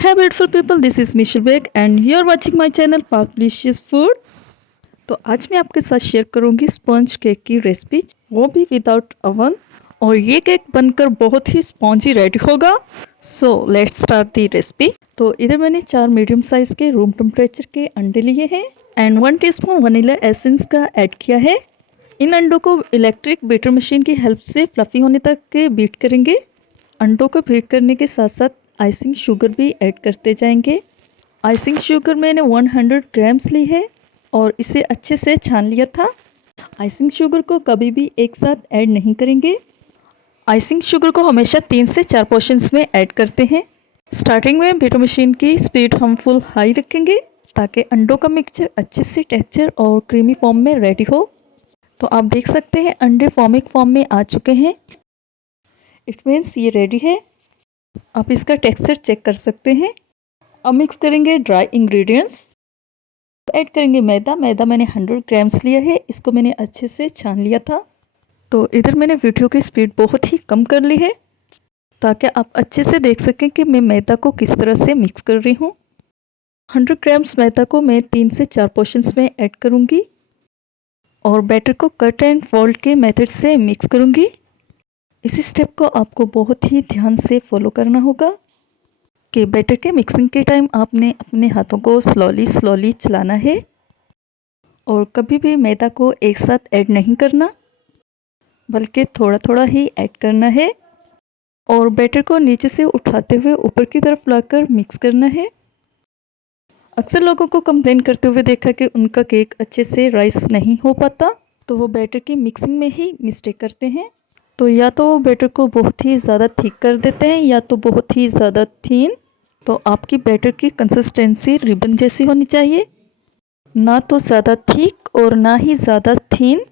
Hey beautiful people, this is Michelle Beck and you are watching my channel Parklicious Food। तो आज मैं आपके साथ शेयर करूंगी स्पंज केक की रेसिपी, वो भी विदाउट ओवन। और ये केक बनकर बहुत ही स्पॉन्जी रेडी होगा। So let's start the recipe. तो इधर मैंने 4 मीडियम साइज़ के रूम टेम्परेचर के अंडे लिए हैं एंड 1 टीस्पून वनीला एसेंस का ऐड किया है। इन अंडों को इलेक्ट्रिक बीटर मशीन की हेल्प से फ्लफ़ी होने तक के बीट करेंगे। अंडों को बीट करने के साथ साथ आइसिंग शुगर भी ऐड करते जाएंगे। आइसिंग शुगर मैंने 100 ग्राम्स ली है और इसे अच्छे से छान लिया था। आइसिंग शुगर को कभी भी एक साथ ऐड नहीं करेंगे। आइसिंग शुगर को हमेशा 3 से 4 पोर्शंस में ऐड करते हैं। स्टार्टिंग में बीटर मशीन की स्पीड हम फुल हाई रखेंगे ताकि अंडों का मिक्सचर अच्छे से टेक्सचर और क्रीमी फॉर्म में रेडी हो। तो आप देख सकते हैं अंडे फॉर्मिक फॉर्म में आ चुके हैं। इट मीन्स ये रेडी है। आप इसका टेक्सचर चेक कर सकते हैं। अब मिक्स करेंगे ड्राई इंग्रेडिएंट्स। तो ऐड करेंगे मैदा। मैदा मैंने 100 ग्राम्स लिया है, इसको मैंने अच्छे से छान लिया था। तो इधर मैंने वीडियो की स्पीड बहुत ही कम कर ली है ताकि आप अच्छे से देख सकें कि मैं मैदा को किस तरह से मिक्स कर रही हूँ। 100 ग्राम्स मैदा को मैं 3 से 4 पोर्शंस में ऐड करूँगी और बैटर को कट एंड फोल्ड के मेथड से मिक्स करूँगी। इसी स्टेप को आपको बहुत ही ध्यान से फॉलो करना होगा कि बैटर के मिक्सिंग के टाइम आपने अपने हाथों को स्लोली चलाना है और कभी भी मैदा को एक साथ ऐड नहीं करना, बल्कि थोड़ा थोड़ा ही ऐड करना है और बैटर को नीचे से उठाते हुए ऊपर की तरफ लाकर मिक्स करना है। अक्सर लोगों को कंप्लेन करते हुए देखा कि उनका केक अच्छे से राइस नहीं हो पाता, तो वो बैटर की मिक्सिंग में ही मिस्टेक करते हैं। तो या तो बैटर को बहुत ही ज़्यादा थिक कर देते हैं या तो बहुत ही ज़्यादा थीन। तो आपकी बैटर की कंसिस्टेंसी रिबन जैसी होनी चाहिए, ना तो ज़्यादा थिक और ना ही ज़्यादा थीन।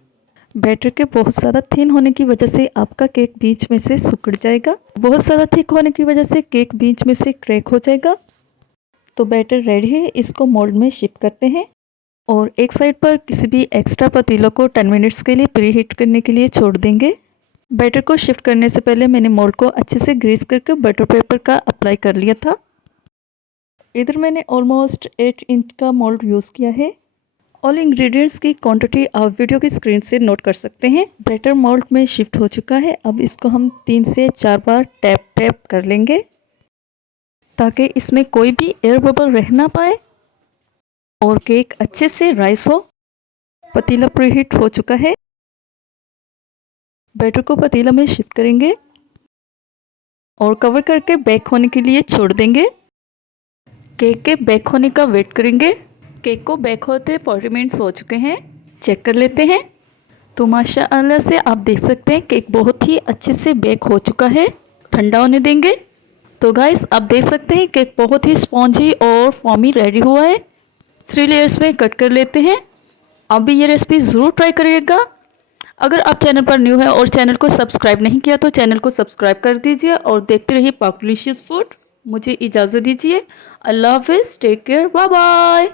बैटर के बहुत ज़्यादा थीन होने की वजह से आपका केक बीच में से सिकुड़ जाएगा। बहुत ज़्यादा थिक होने की वजह से केक बीच में से क्रैक हो जाएगा। तो बैटर रेडी है, इसको मोल्ड में शिफ्ट करते हैं और एक साइड पर किसी भी एक्स्ट्रा पतीलों को 10 मिनट्स के लिए प्री हीट करने के लिए छोड़ देंगे। बैटर को शिफ्ट करने से पहले मैंने मोल्ड को अच्छे से ग्रीस करके बटर पेपर का अप्लाई कर लिया था। इधर मैंने ऑलमोस्ट 8 इंच का मोल्ड यूज़ किया है। ऑल इंग्रेडिएंट्स की क्वांटिटी आप वीडियो की स्क्रीन से नोट कर सकते हैं। बैटर मोल्ड में शिफ्ट हो चुका है। अब इसको हम 3 से 4 बार टैप कर लेंगे ताकि इसमें कोई भी एयर बबल रह ना पाए और केक अच्छे से राइस हो। पतीला प्रीहीट हो चुका है। बैटर को पतीला में शिफ्ट करेंगे और कवर करके बेक होने के लिए छोड़ देंगे। केक के बेक होने का वेट करेंगे। केक को बेक होते 40 मिनट्स हो चुके हैं। चेक कर लेते हैं। तो माशाअल्लाह से आप देख सकते हैं केक बहुत ही अच्छे से बेक हो चुका है। ठंडा होने देंगे। तो गाइस आप देख सकते हैं केक बहुत ही स्पॉन्जी और फॉर्मी रेडी हुआ है। 3 लेयर्स में कट कर लेते हैं। आप भी ये रेसिपी ज़रूर ट्राई करिएगा। अगर आप चैनल पर न्यू है और चैनल को सब्सक्राइब नहीं किया तो चैनल को सब्सक्राइब कर दीजिए और देखते रहिए पार्कलिशियस फूड। मुझे इजाज़त दीजिए। अल्लाह हाफिज़, टेक केयर, बाय बाय।